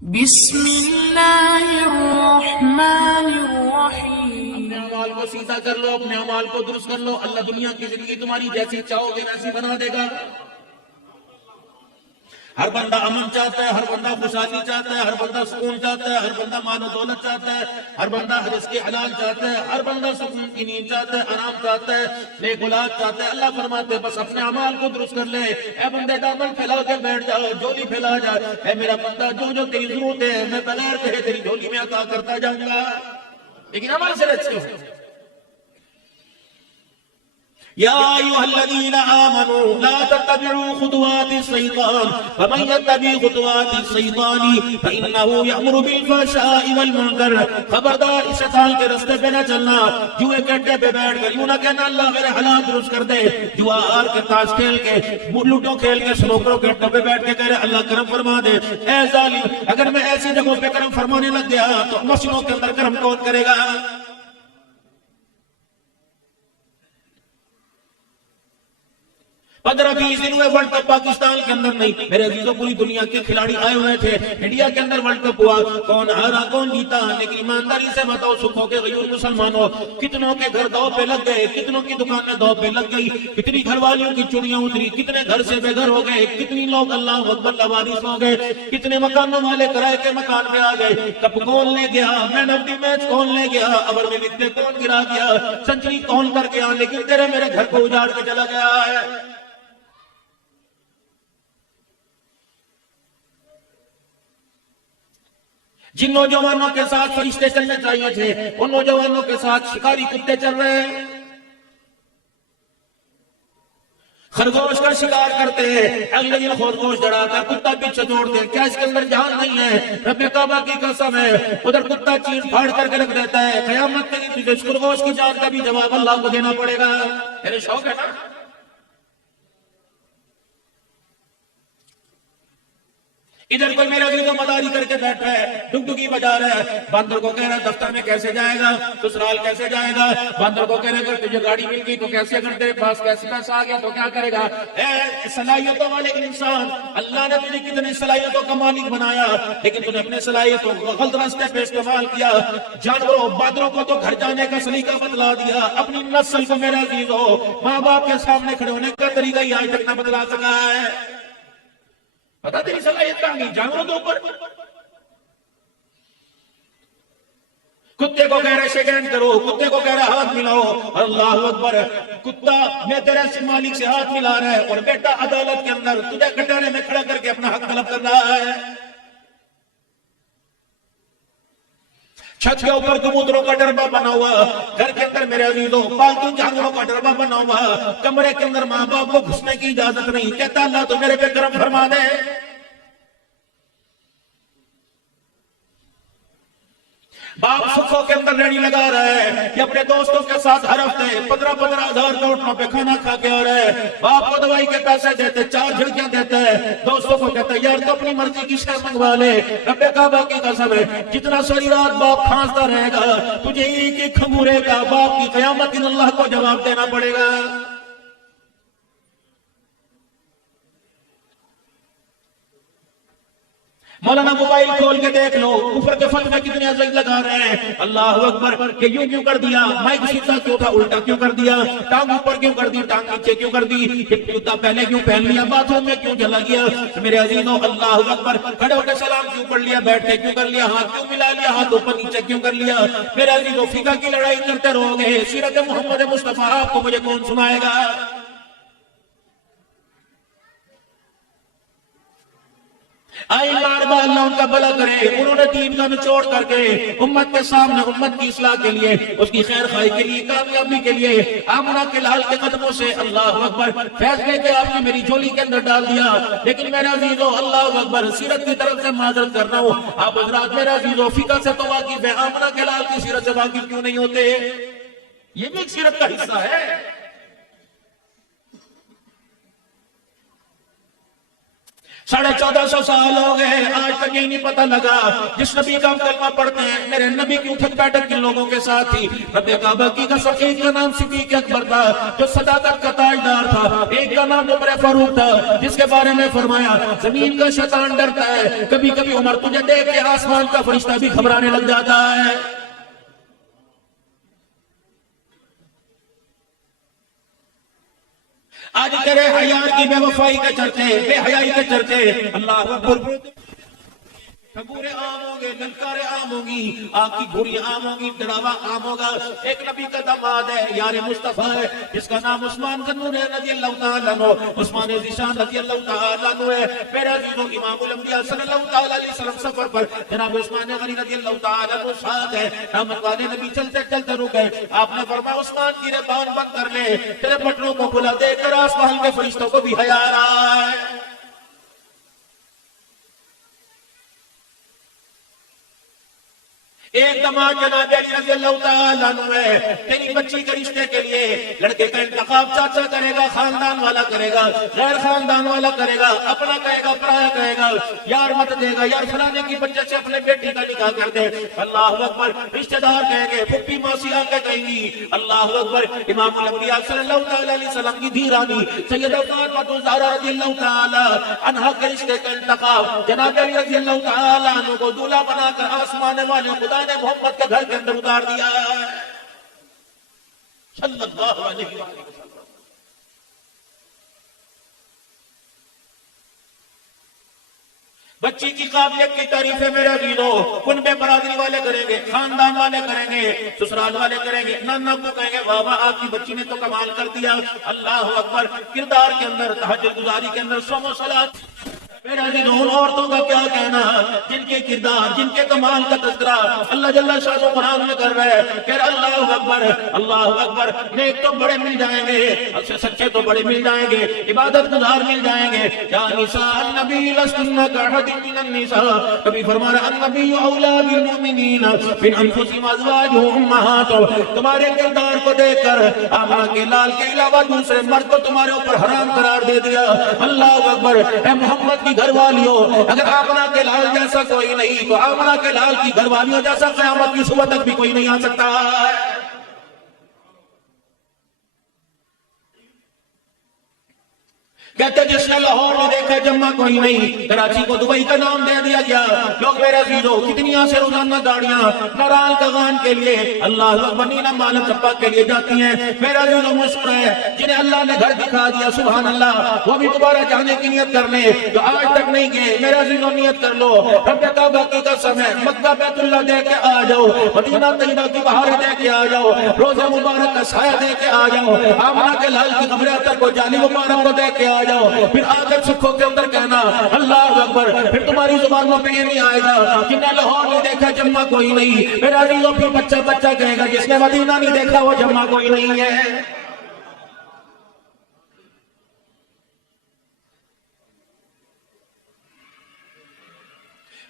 بسم اللہ الرحمن الرحیم۔ اپنے اعمال کو سیدھا کر لو، اپنے اعمال کو درست کر لو، اللہ دنیا کی زندگی تمہاری جیسی چاہو گے ویسی بنا دے گا۔ ہر بندہ امن چاہتا ہے، ہر بندہ خوشحالی چاہتا ہے، ہر بندہ سکون چاہتا ہے، ہر بندہ مال و دولت چاہتا ہے، ہر بندہ رزق حلال چاہتا ہے، ہر بندہ سکون کی نیند چاہتا ہے، آرام چاہتا ہے، نیک اولاد چاہتا ہے۔ اللہ فرماتے ہیں بس اپنے اعمال کو درست کر لے۔ اے بندے دامن پھیلا کے بیٹھ جاؤ، جھولی پھیلا جا۔ اے میرا بندہ جو تیری ضرورت ہے میں بغیر کہے تیری جھولی میں عطا کرتا جاؤں گا، لیکن عمل سے اچھے ہو۔ یا ایھا الذین آمنوا لا تتبعوا خطوات الشیطان ومن یتبع خطوات الشیطان فإنه یأمر بالفحشاء والمنکر۔ خبردار اس شیطان کے راستے پہ نہ چلنا، جوئے کے اڈے پہ بیٹھ کر یوں نہ کہنا اللہ میرے حالات درست کر دے، جوا ہار کے تاش کھیل کے لوڈو کھیل کے سنوکروں کے اڈے پہ بیٹھ کے کہہ رہے اللہ کرم فرما دے۔ اے ظالم، اگر میں ایسی جگہوں پہ کرم فرمانے لگ گیا تو مسجدوں کے اندر کرم کون کرے گا؟ 15-20 دن ہوئے ورلڈ کپ پاکستان کے اندر نہیں، میرے عزیزوں پوری دنیا کے کھلاڑی آئے ہوئے تھے، انڈیا کے اندر ورلڈ کپ ہوا، کون ہارا کون جیتا، لیکن ایمانداری سے بتاؤ سکھوں کے غیور مسلمانوں، کتنوں کے گھر داؤ پہ لگ گئے، کتنوں کی دکانیں داؤ پہ لگ گئی، کتنی گھر والیوں کی چڑیاں اتری، کتنے گھر سے بے گھر ہو گئے، کتنی لوگ اللہ اکبر لوارث ہو گئے، کتنے مکانوں والے کرائے کے مکان میں آ گئے۔ کپ کون لے گیا، مین آف دی میچ کون لے گیا، اوور میں وکٹیں کون گرا گیا، سنچری کون کر گیا، لیکن تیرے میرے گھر کو اجاڑ کے چلا گیا ہے۔ جن نوجوانوں کے ساتھ فرشتے چلنے چاہیے تھے ان نوجوانوں کے ساتھ شکاری کتے چل رہے ہیں، خرگوش کا شکار کرتے ہیں، اگلے دن خرگوش جڑا کر کتا پیچھے چھوڑتے ہیں، کیا اس کے اندر جان نہیں ہے؟ رب کعبہ کی قسم ہے، ادھر کتا چیر پھاڑ کر کے رکھ دیتا ہے، قیامت کے دن تجھے اس خرگوش کی جان کا بھی جواب اللہ کو دینا پڑے گا۔ میرے شوق ہے نا؟ ادھر کوئی میرا دل کو مداری کر کے بیٹھا ہے، ڈگڈگی بجا رہا ہے، بندر کو کہہ رہا ہے دفتر میں کیسے جائے گا، سسرال کیسے جائے گا، بندر کو کہہ رہا ہے اگر تجھے گاڑی مل گئی تو کیسے، اگر تیرے پاس کیسے پیسہ آ گیا تو کیا کرے گا؟ اے صلاحیتوں والے انسان، اللہ نے تجھے کتنے صلاحیتوں کا مالک بنایا، لیکن تُو نے اپنے صلاحیتوں کو غلط راستے پہ استعمال کیا۔ جانوروں بادروں کو تو گھر جانے کا سلیقہ بتلا دیا، اپنی نسل کو میرے عزیزو ماں باپ کے سامنے کھڑے ہونے کا طریقہ ہی آج تک نہ بدلا سکا ہے۔ پتا تیری صلاحیت کہاں گئی؟ جانوروں کے اوپر۔ کتے کو کہہ رہے شیکینڈ کرو، کتے کو کہہ رہے ہاتھ ملاؤ، اللہ اکبر، کتا میں تیرے سے مالک سے ہاتھ ملا رہا ہے اور بیٹا عدالت کے اندر تجھے کٹانے میں کھڑا کر کے اپنا حق طلب کر رہا ہے۔ چھت کے اوپر کبوتروں کا ڈربہ بنا ہوا، گھر کے اندر میرے عزیزوں پالتو جانوروں کا ڈربہ بنا ہوا، کمرے کے اندر ماں باپ کو گھسنے کی اجازت نہیں، کہتا اللہ تو میرے پہ کرم فرما دے۔ باپ سکھوں کے اندر ریڑی لگا رہا ہے کہ اپنے دوستوں کے ساتھ ہر ہفتے 15,000 کا ہوٹلوں پہ کھانا کھا کے آ رہا ہے، باپ کو دوائی کے پیسے دیتے، 4 جھڑکیاں دیتا ہے، دوستوں کو کہتا ہے یار تو اپنی مرضی کی شے منگوا لے، رب کعبہ کی قسم ہے جتنا ساری رات باپ کھانستا رہے گا تجھے ایک ایک کھنگورے کا باپ کی قیامت دن اللہ کو جواب دینا پڑے گا۔ مولانا موبائل کھول کے دیکھ لو، کفر کے فتوے کتنے عزیز لگا رہے ہیں، اللہ اکبر، کہ یوں کیوں کر دیا، مائک سیدھا کیوں تھا الٹا کیوں کر دیا، ٹانگ اوپر کیوں کر دی، ٹانگ نیچے کیوں کر دی، جوتا پہلے کیوں پہن لیا، باتھ روم میں کیوں چلا گیا، میرے عزیزوں اللہ اکبر، کھڑے ہو کے سلام کیوں پڑھ لیا، بیٹھ کے کیوں کر لیا، ہاتھ کیوں ملا لیا، ہاتھ اوپر نیچے کیوں کر لیا، میرے عزیزوں فقہ کی لڑائی کرتے رہو گے، سیرت محمد مصطفیٰ آپ کو مجھے کون سنائے گا؟ آئی ماربا اللہ ان کا بھلا کرے، انہوں نے دین کا نچوڑ کر کے امت کے سامنے امت کی اصلاح کے لیے، اس کی خیر خواہی کے لیے، کامیابی کے لیے آمنہ کے لال کے قدموں سے اللہ اکبر فیصلے کے آپ نے میری جھولی کے اندر ڈال دیا، لیکن میرے عزیزو اللہ اکبر سیرت کی طرف سے معذرت کر رہا ہوں، آپ حضرات میرے عزیزو فقہ سے تو واقف ہے، آمنہ کے لال کی سیرت سے واقف کیوں نہیں ہوتے؟ یہ بھی ایک سیرت کا حصہ ہے۔ 1450 سال ہو گئے، آج تک یہ نہیں پتہ لگا جس نبی کا ہم کلمہ پڑھتے ہیں میرے نبی کی اٹھک بیٹھک کن لوگوں کے ساتھ تھی۔ رب کعبہ کی قسم، ایک کا نام صدیق اکبر تھا جو صداقت کا تاجدار تھا، ایک کا نام عمر فاروق تھا جس کے بارے میں فرمایا زمین کا شیطان ڈرتا ہے، کبھی کبھی عمر تجھے دیکھ کے آسمان کا فرشتہ بھی گھبرانے لگ جاتا ہے۔ آج تیرے حیاء کی بے وفائی کے چرچے، بے حیائی کے چرچے، اللہ اکبر، ٹھگورے عام ہوں گے، للکارے عام ہوں گی، آگ کی گھوڑی عام ہوں گی، ڈراوا عام ہوگا۔ ایک نبی کا داماد ہے، یار مصطفیٰ ہے، جس کا نام عثمان ذوالنورین رضی اللہ تعالیٰ عنہ، عثمان ذیشان رضی اللہ تعالیٰ عنہ ہے۔ میرے عزیزوں، امام الانبیاء صلی اللہ تعالیٰ علیہ وسلم سفر پر جناب عثمان غنی رضی اللہ تعالیٰ عنہ ساتھ ہے، رحمت والے نبی چلتے چلتے رک گئے، آپ نے فرمایا عثمان کی ربان بند کر لے، تیرے بٹنوں کو کھلا دیکھ کر آسمان کے فرشتوں کو بھی حیا آ رہا ہے۔ ایک دماغ جناب علی رضی اللہ تعالیٰ عنہ ہے، تیری بچی کے رشتے کے لیے لڑکے کا انتخاب چاچا کرے گا، خاندان والا کرے گا، غیر خاندان والا کرے گا، اپنا کہے گا، پرایا کہے گا، یار مت دے گا، یار فلانے کی بچے سے اپنے بیٹی کا نکاح کر دے، اللہ اکبر، رشتہ دار کہیں گے، پھپھی موسی آ کے کہیں گی، اللہ اکبر، امام الانبیاء صلی اللہ تعالیٰ علیہ وسلم کی دھیرانی سیدہ فاطمہ الزہرا رضی اللہ تعالیٰ عنہا کے رشتے کا انتخاب جناب علی رضی اللہ تعالیٰ عنہ کو دولہا بنا کر آسمان والے خدا نے محمد کے گھر کے اندر اتار دیا صلی اللہ علیہ وسلم۔ بچی کی قابلیت کی تعریف ہے میرے عزیزوں، کنبے برادری والے کریں گے، خاندان والے کریں گے، سسرال والے کریں گے، نانا کو کہیں گے واہ واہ آپ کی بچی نے تو کمال کر دیا، اللہ اکبر۔ کردار کے اندر، تہجد گزاری کے اندر، صوم و صلاۃ، میرے عزیزوں ان عورتوں کا کیا کہنا جن کے کردار، جن کے کمال کا تذکرہ اللہ جل شانہ قرآن میں کر رہے ہیں کہ اللہ اکبر، اللہ اکبر، نیک تو بڑے مل جائیں گے، سچے تو بڑے مل جائیں گے، عبادت گزار مل جائیں گے۔ یا نساء النبی لستن کاحد من النساء، کبھی فرما رہا النبی اولی بالمؤمنین من انفسہم ازواجہم امہاتہم، تمہارے کردار کو دیکھ کر آمنہ کے لال کے علاوہ دوسرے مرد کو تمہارے اوپر حرام قرار دے دیا۔ اللہ اکبر، اے محمد گھر والیوں، اگر آمنہ کے لال جیسا کوئی نہیں تو آمنہ کے لال کی گھر والیوں جیسا قیامت کی صبح تک بھی کوئی نہیں آ سکتا۔ کہتے جس نے لاہور میں دیکھا جمعہ کوئی نہیں، کراچی کو دبئی کا نام دے دیا گیا۔ لوگ میرے عزیزوں کتنی سے روزانہ گاڑیاں ناران کغان کے لیے، اللہ اکبر، نینا مالک چپا کے لیے جاتی ہیں۔ میرے عزیزوں مشہور ہے جنہیں اللہ نے گھر دکھا دیا، سبحان اللہ، وہ بھی دوبارہ جانے کی نیت کر لیں جو آج تک نہیں گئے۔ میرے عزیزوں نیت کر لو، رب کعبہ کی قسم ہے، مکہ بیت اللہ دے کے آ جاؤ، مدینہ طیبہ کی بہار دے کے آ جاؤ، روزہ مبارک کا سایہ دے کے آ جاؤ، آمنہ کے لال کی قبر اطہر کو جالی مبارک کو دے کے آ جاؤ، پھر آخر سکھوں کے اندر کہنا اللہ اکبر۔ پھر تمہاری زبانوں پہ یہ نہیں آئے گا کہ نے لاہور نہیں دیکھا جمعہ کوئی نہیں، میرا عزیزوں پھر بچہ بچہ کہے گا جس نے مدینہ نہیں دیکھا وہ جمعہ کوئی نہیں ہے۔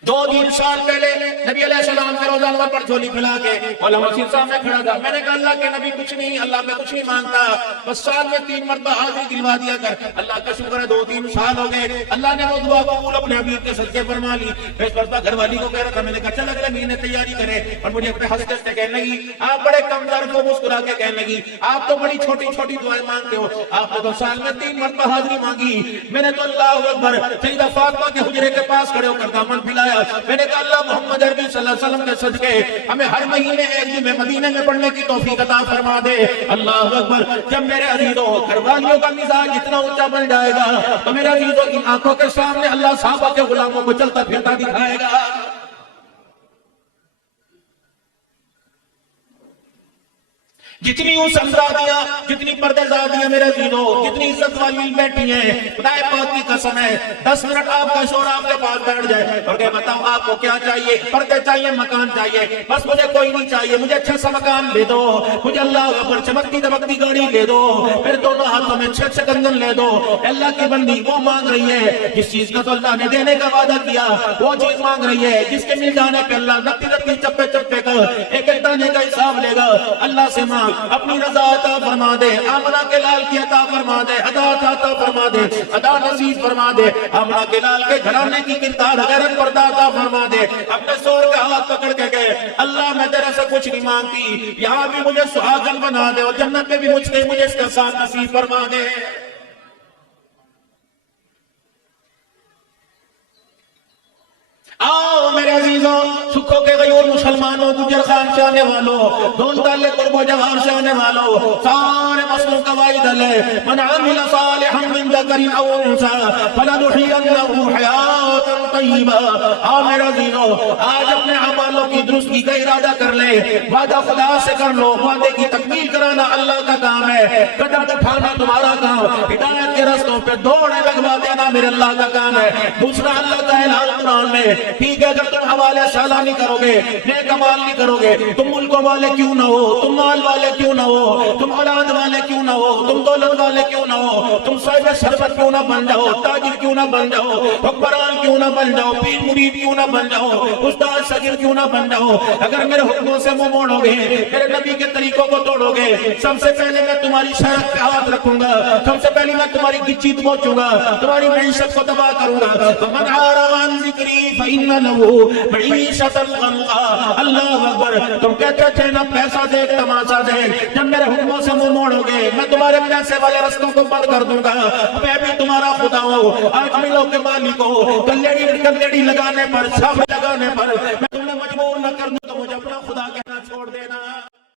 دو تین سال پہلے نبی علیہ السلام کے روزہ انور پر جھولی پھیلا کے مولا مسیح صاحب میں کھڑا تھا۔ میں نے کہا اللہ کے نبی کچھ نہیں، اللہ میں کچھ نہیں مانگتا، بس سال میں 3 مرتبہ حاضری دلوا دیا کر۔ اللہ کا شکر ہے 2-3 سال ہو گئے، اللہ نے وہ دعا قبول اپنے حبیب کے صدقے فرما لی۔ میں اس مرتبہ گھر والی کو کہہ رہا تھا، میں نے کہا چل اگلے مہینے تیاری کرے، اور مجھے اپنے ہنستے ہنستے کہنے لگی آپ بڑے کمزور کو مسکرا کے کہنے لگی آپ تو بڑی چھوٹی چھوٹی دعائیں مانگتے ہو، آپ نے تو سال میں 3 مرتبہ حاضری مانگی۔ میں نے تو اللہ اکبر سیدہ فاطمہ کے حجرے کے پاس کھڑے ہو کر دامن پھیلایا۔ میں نے کہا اللہ محمد عربی صلی اللہ علیہ وسلم کے صدقے ہمیں ہر مہینے ایک جمعہ مدینے میں پڑھنے کی توفیق عطا فرما دے۔ اللہ اکبر۔ جب میرے عزیزوں گھر والیوں کا مزاج اتنا اونچا بن جائے گا تو میرے عزیزوں کی آنکھوں کے سامنے اللہ صحابہ کے غلاموں کو چلتا پھرتا دکھائے گا۔ جتنی اس سمزادیاں، جتنی پردے زادیاں میرے عزیزوں، جتنی عزت والی بیٹھی ہیں، خدا پاک کی قسم ہے 10 منٹ آپ کا شور آپ کے پاس بیٹھ جائے اور کہ بتاؤ آپ کو کیا چاہیے، پردے چاہیے، مکان چاہیے، بس مجھے کوئی نہیں چاہیے، مجھے اچھا سا مکان لے دو، مجھے اللہ اکبر چمکتی دمکتی گاڑی لے دو، پھر دونوں ہاتھوں میں 6 کنگن لے دو۔ اللہ کی بندی وہ مانگ رہی ہے جس چیز کا تو اللہ نے دینے کا وعدہ کیا، وہ چیز مانگ رہی ہے جس کے مل جانے پہ اللہ نتی نتی چپے چپے کا ایک ایک دانے کا حساب لے گا۔ اللہ سے مانگ اپنی رضا عطا فرما دے، آمنہ کے لال کی عطا فرما دے، عطا فرما دے، عطا نصیب فرما دے، آمنہ کے لال کے گھرانے کی کردار غیرت پردہ عطا فرما دے۔ اپنے سور کا ہاتھ پکڑ کے گئے، اللہ میں تیرے سے کچھ نہیں مانگتی، یہاں بھی مجھے سہاگن بنا دے اور جنت میں بھی مجھے اس کا ساتھ نصیب فرما دے۔ آؤ میرے عزیزوں، سکھوں کے غیور مسلمانوں، گجر خان سے آنے والوں، دون تالے قرب و جوار سے آنے والوں، سارے مسلموں کا واحد ہے، من عمل صالحا من ذکر او انثی فلنحینہ حیاۃ طیبہ۔ آؤ میرے عزیزوں، آج اپنے اعمالوں کی درستگی کا ارادہ کر لے، وعدہ خدا سے کر لو، وعدے کی تکمیل کرانا اللہ کا کام ہے، قدم اٹھانا تمہارا کام، ہدایت کے رستوں پہ دوڑے لگوا دینا میرے اللہ کا کام ہے۔ دوسرا اللہ کا اعلان قرآن میں، ٹھیک ہے اگر تم حوالے سالہ نہیں کرو گے، نیک عمال نہیں کرو گے، تم ملکوں والے کیوں نہ ہو، تم مال والے کیوں نہ ہو، تم اولاد والے کیوں نہ ہو، تم دولت والے کیوں نہ ہو، تم صاحب ثروت کیوں نہ بن جاؤ، تاجر کیوں نہ بن جاؤ، حکمران کیوں نہ بن جاؤ، پیر مرید کیوں نہ بن جاؤ، استاد شاگرد کیوں نہ بن جاؤ، اگر میرے حکموں سے منہ موڑو گے، میرے نبی کے طریقوں کو توڑو گے، سب سے پہلے میں تمہاری شرف پہ ہاتھ رکھوں گا، سب سے پہلے میں تمہاری گچی دبوچوں گا، تمہاری معیشت کو تباہ کروں گا۔ وَمَنْ أَعْرَضَ عَنْ ذِكْرِي فَإِنَّ لَهُ مَعِيشَةً ضَنْكًا۔ اللہ اکبر، تم کہتے تھے نہ پیسہ دیکھ تماشا دیکھ، جب میرے حکموں سے منہ موڑو گے میں تمہارے پیسے والے رستوں کو بند کر دوں گا، میں بھی تمہارا خدا ہوں، آج ملوں کے مالک ہوں، کلیڑی لگانے پر، چھاپ لگانے پر میں تمہیں مجبور نہ کر دوں تو مجھے اپنا خدا کہنا چھوڑ دینا۔